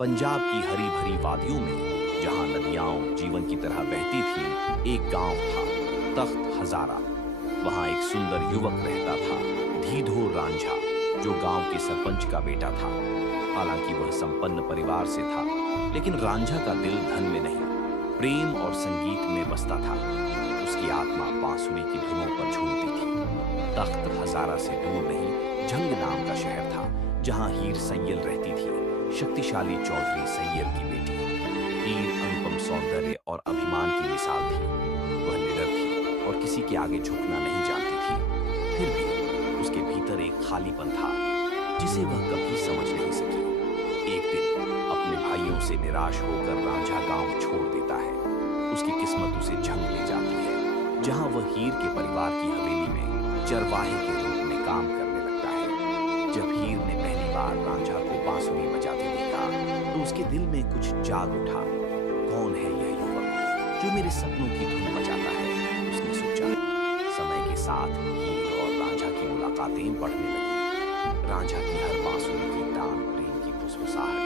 पंजाब की हरी भरी वादियों में जहां नदियां जीवन की तरह बहती थी, एक गांव था, तख्त हजारा। वहां एक सुंदर युवक रहता था, धीधो रांझा, जो गांव के सरपंच का बेटा था। हालांकि वह संपन्न परिवार से था, लेकिन रांझा का दिल धन में नहीं, प्रेम और संगीत में बसता था। उसकी आत्मा बांसुरी की धुनों पर झूमती थी। तख्त हजारा से दूर नहीं, झंग नाम का शहर था, जहां हीर सैयल रहती थी, शक्तिशाली चौधरी सैयल की बेटी। हीर अनुपम सौंदर्य और अभिमान की मिसाल थी। वह निडर थी और किसी के आगे झुकना नहीं जानती थी। फिर भी उसके भीतर एक खालीपन था, जिसे वह कभी समझ नहीं सकी। एक दिन अपने भाइयों से निराश होकर रांझा गांव छोड़ देता है। उसकी किस्मत उसे झंग ले जाती है, जहां वह हीर के परिवार की हवेली में चरवाहे के रूप में काम करने लगता है। जब हीर ने पहली बार रांझा को बांसुरी बजाते देखा, तो उसके दिल में कुछ जाग उठा। कौन है यह युवक जो मेरे सपनों की धुन बजाता है, उसने सोचा। समय के साथ हीर और रांझा की मुलाकातें बढ़ने लगी। रांझा की हर बांसुरी की तान प्रेम की फुसफुसाहट